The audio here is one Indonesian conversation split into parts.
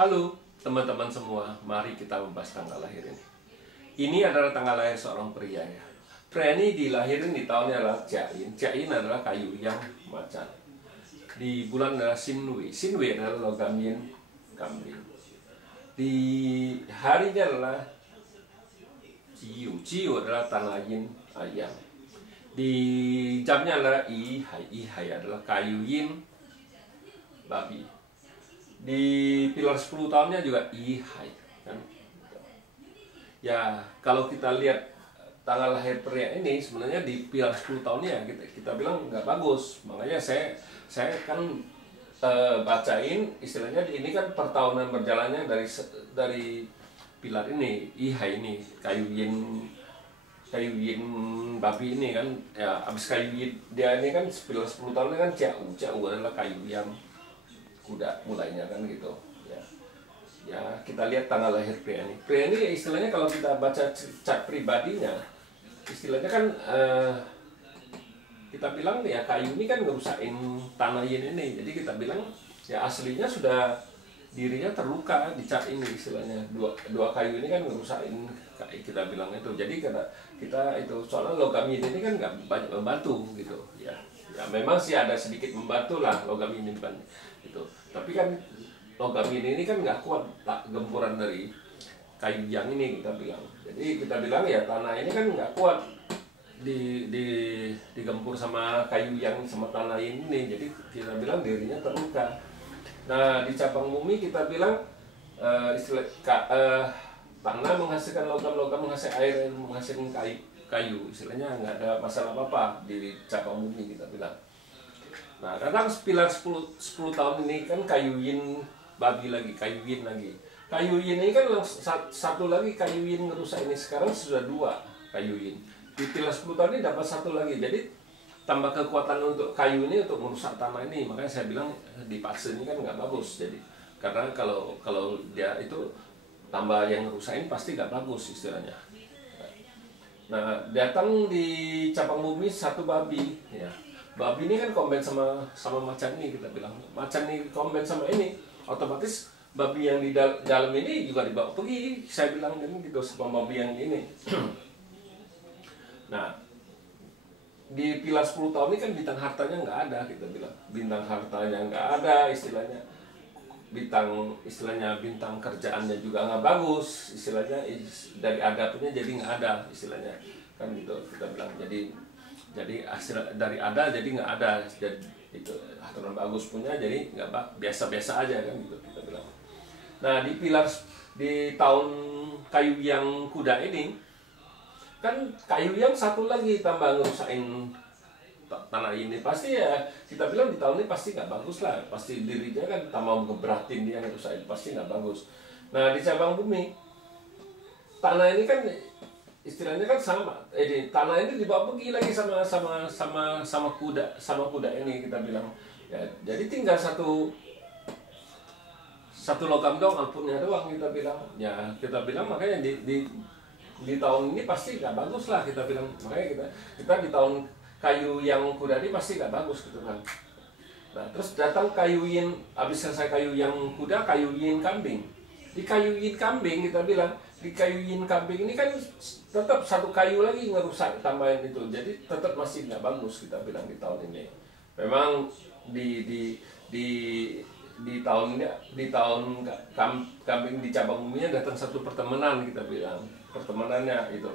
Halo teman-teman semua, mari kita membahas tanggal lahir ini. Ini adalah tanggal lahir seorang pria ya. Pria ini dilahirin di tahunnya adalah Jain. Jain adalah kayu yang macan. Di bulan adalah Sinwi. Sinwi adalah logam yin kambing. Di harinya adalah Jiu. Jiu adalah tanah yin ayam. Di jamnya adalah Ihai. Ihai adalah kayu yin babi. Di pilar 10 tahunnya juga Ihai kan. Ya, kalau kita lihat tanggal lahir pria ini sebenarnya di pilar 10 tahunnya kita bilang nggak bagus. Makanya saya kan bacain istilahnya ini kan pertahunan berjalannya dari pilar ini Ihai ini kayu yin babi ini kan ya, abis kayu yin dia ini kan pilar 10 tahunnya kan Jau adalah kayu yang kuda mulainya kan gitu ya kita lihat tanggal lahir pria ini istilahnya kalau kita baca cat pribadinya istilahnya kan kita bilang ya kayu ini kan ngerusakin tanah yin ini, jadi kita bilang ya aslinya sudah dirinya terluka di cat ini istilahnya dua kayu ini kan ngerusakin kita bilang itu, jadi kita itu soalnya logam yin ini kan nggak banyak membantu gitu ya memang sih ada sedikit membantu lah logam yin itu, tapi kan logam ini kan nggak kuat gempuran dari kayu yang ini kita bilang, jadi kita bilang ya tanah ini kan nggak kuat digempur sama kayu yang sama tanah ini, jadi kita bilang dirinya terluka. Nah di cabang bumi kita bilang tanah menghasilkan logam menghasilkan air menghasilkan kayu istilahnya nggak ada masalah apa-apa di cabang bumi kita bilang. Nah kadang pilar 10 tahun ini kan kayu yin babi lagi, kayu yin lagi. Kayu yin ini kan satu lagi kayu yin ngerusak ini, sekarang sudah 2 kayu yin. Di pilar 10 tahun ini dapat 1 lagi. Jadi tambah kekuatan untuk kayu ini untuk merusak tanah ini. Makanya saya bilang di fase ini kan nggak bagus. Jadi karena kalau dia itu tambah yang ngerusak ini pasti nggak bagus istilahnya. Nah datang di cabang bumi 1 babi ya. Babi ini kan kombin sama macan ini kita bilang. Macan ini kombin sama ini, otomatis babi yang di dalam ini juga dibawa pergi. Saya bilang ini gitu sama babi yang ini. Nah, di pilar 10 tahun ini kan bintang hartanya nggak ada kita bilang. Bintang hartanya nggak ada istilahnya. Bintang kerjaannya juga nggak bagus istilahnya, dari adabnya jadi nggak ada istilahnya kan gitu kita bilang, jadi hasil dari ada jadi nggak ada, jadi itu aturan bagus punya jadi nggak biasa-biasa aja kan gitu kita bilang. Nah di pilar di tahun kayu yang kuda ini kan kayu yang 1 lagi tambah ngerusain tanah ini, pasti ya kita bilang di tahun ini pasti nggak bagus lah, pasti dirinya kan tambah ngeberatin dia ngerusain, pasti nggak bagus. Nah di cabang bumi tanah ini kan istilahnya kan sama, tanah ini dibawa pergi lagi sama kuda ini kita bilang ya, jadi tinggal satu logam doang, ampunnya doang kita bilang ya, kita bilang makanya di tahun ini pasti nggak bagus lah kita bilang, makanya kita di tahun kayu yang kuda ini pasti nggak bagus gitu kan. Nah terus datang kayu yin, habis selesai kayu yang kuda, kayu yin kambing. Di kayu yin kambing kita bilang, di kayu yin kambing ini kan tetap 1 kayu lagi ngerusak tambahan itu, jadi tetap masih nggak bagus kita bilang di tahun ini. Memang di tahun kambing di cabang buminya datang 1 pertemanan kita bilang, pertemanannya itu.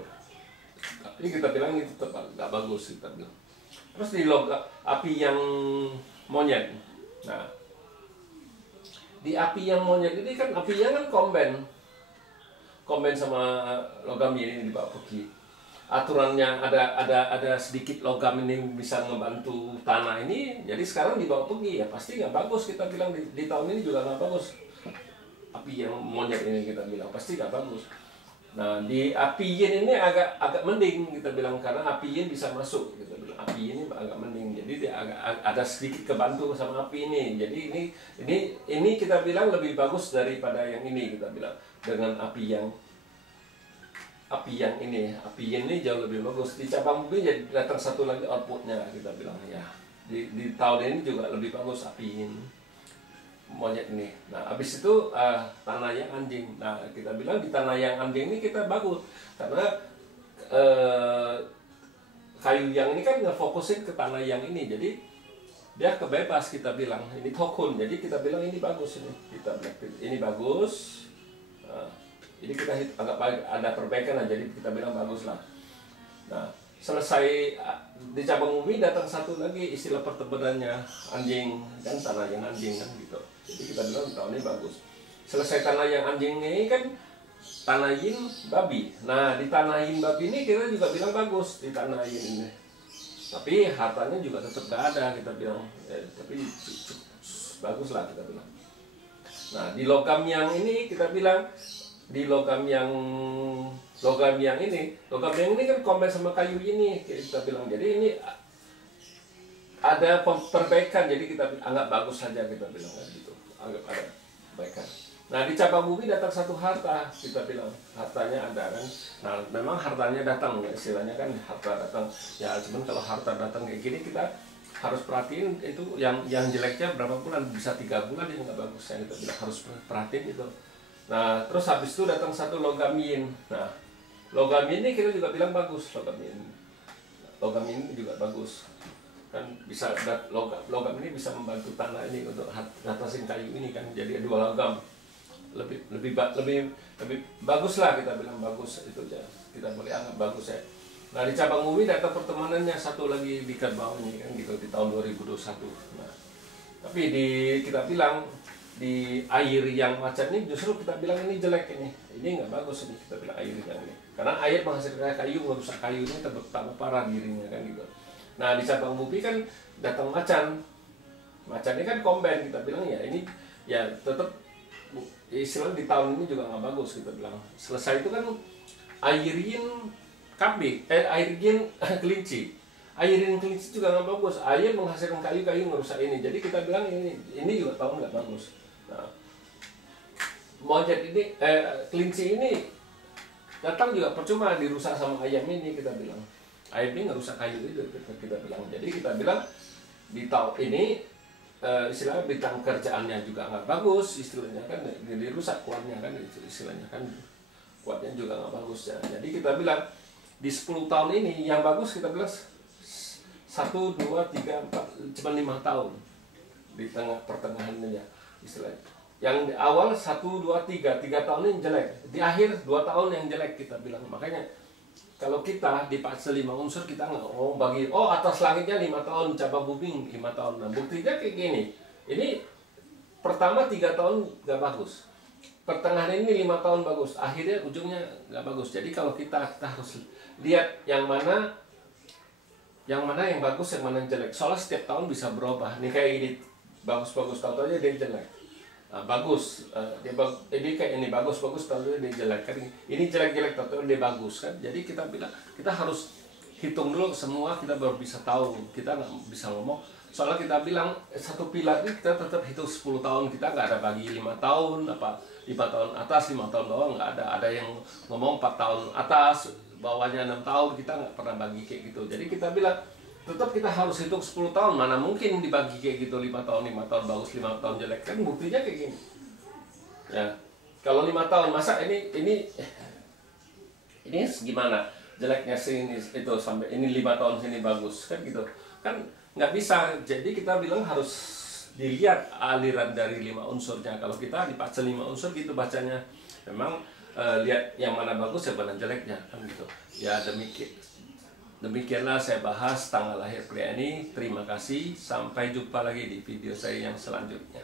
Tapi kita bilang itu tetap nggak bagus kita bilang. Terus di api yang monyet. Nah di api yang monyet ini kan apinya kan komben sama logam ini dibawa pergi. Aturannya ada sedikit logam ini bisa ngebantu tanah ini, jadi sekarang dibawa pergi ya pasti nggak bagus kita bilang, di tahun ini juga nggak bagus. Api yang monyet ini kita bilang pasti nggak bagus. Nah di api yin ini agak mending kita bilang, karena api yin bisa masuk kita bilang, api yin ini agak mending, jadi dia agak ada sedikit kebantu sama api ini, jadi ini kita bilang lebih bagus daripada yang ini kita bilang, dengan api yang ini jauh lebih bagus. Di cabang bumi jadi datang 1 lagi outputnya kita bilang ya, di tahun ini juga lebih bagus api yin monyet ini. Nah, habis itu tanah yang anjing. Nah, kita bilang di tanah yang anjing ini kita bagus karena kayu yang ini kan ngefokusin ke tanah yang ini, jadi dia kebebas. Kita bilang ini tokun, jadi kita bilang ini bagus, ini kita bilang ini bagus. Ini kita anggap ada perbaikan lah, jadi kita bilang bagus lah. Nah, selesai di cabang bumi datang satu lagi istilah pertebanannya anjing kan, tanah yang anjing kan gitu. Jadi kita bilang tahun ini bagus. Selesai tanah yang anjing ini kan tanahin babi. Nah, di tanahin babi ini kita juga bilang bagus di tanahin ini. Tapi hartanya juga tetap gak ada, kita bilang. Tapi bagus lah kita bilang. Nah, di logam yang ini kita bilang, di logam yang ini kan komen sama kayu ini, kita bilang. Jadi ini ada perbaikan, jadi kita anggap bagus saja, kita bilang gitu. Anggap ada perbaikan. Nah, di cabang bumi datang satu harta, kita bilang hartanya ada kan. Nah, memang hartanya datang, istilahnya kan harta datang. Ya, cuman kalau harta datang kayak gini kita harus perhatiin itu yang jeleknya berapa bulan, bisa 3 bulan yang nggak bagus, yang kita bilang harus perhatiin itu. Nah, terus habis itu datang satu logamin. Nah, logamin ini kita juga bilang bagus, logam ini juga bagus kan, bisa logam ini bisa membantu tanah ini untuk ngatasin kayu ini kan, jadi 2 logam lebih bagus lah, kita bilang bagus itu ya, kita boleh anggap bagus ya. Nah, di cabang bumi data pertemanannya satu lagi di Kerbau ini kan gitu di tahun 2021. Nah, tapi kita bilang di air yang macam ini justru kita bilang ini jelek, ini nggak bagus, ini kita bilang air yang ini karena air menghasilkan kayu, merusak kayu ini tambah parah dirinya kan gitu. Nah, di cabang bumi kan datang macan ini kan combine, kita bilang ya ini ya tetap istilahnya di tahun ini juga nggak bagus, kita bilang. Selesai itu kan airin kambing, airin kelinci. Airin kelinci juga nggak bagus. Air menghasilkan kayu merusak ini. Jadi kita bilang ini juga tahun nggak bagus. Nah, monyet ini, kelinci ini datang juga percuma, dirusak sama ayam ini, kita bilang. Ayam ini ngerusak kayu itu, kita bilang. Jadi kita bilang di tahun ini istilahnya bidang kerjaannya juga nggak bagus, istilahnya kan jadi rusak kuatnya kan, istilahnya kan kuatnya juga nggak bagus ya. Jadi kita bilang di 10 tahun ini yang bagus kita bilang 1, 2, 3, 4 cuma 5 tahun di tengah pertengahan aja istilahnya. Yang di awal 1, 2, 3 tahun ini jelek, di akhir 2 tahun yang jelek, kita bilang. Makanya kalau kita di fase 5 unsur kita nggak bagi atas langitnya 5 tahun, cabang bumi 5 tahun. Nah, buktinya kayak gini. Ini pertama 3 tahun nggak bagus, pertengahan ini 5 tahun bagus, akhirnya ujungnya nggak bagus. Jadi kalau kita harus lihat yang mana yang bagus, yang mana yang jelek. Soalnya setiap tahun bisa berubah. Nih kayak ini bagus-bagus, tahu aja dia jelek. Nah, bagus, ini kayak ini bagus, tahu dia jelek kan. Ini jelek, tahu dia bagus kan. Jadi kita bilang kita harus hitung dulu semua, kita baru bisa tahu. Kita nggak bisa ngomong. Soalnya kita bilang satu pilar ini kita tetap hitung 10 tahun, kita nggak ada bagi 5 tahun, 5 tahun atas, 5 tahun bawah, nggak ada. Ada yang ngomong 4 tahun atas, bawahnya 6 tahun, kita nggak pernah bagi kayak gitu. Jadi kita bilang tetap kita harus hitung 10 tahun, mana mungkin dibagi kayak gitu 5 tahun bagus, 5 tahun jelek, kan buktinya kayak gini. Ya, kalau 5 tahun masa ini gimana? Jeleknya sini itu sampai ini 5 tahun sini bagus kan gitu. Kan nggak bisa. Jadi kita bilang harus dilihat aliran dari 5 unsurnya. Kalau kita di fase 5 unsur gitu bacanya, memang lihat yang mana bagus, yang mana jeleknya kan gitu. Ya demikianlah saya bahas tanggal lahir pria ini. Terima kasih, sampai jumpa lagi di video saya yang selanjutnya.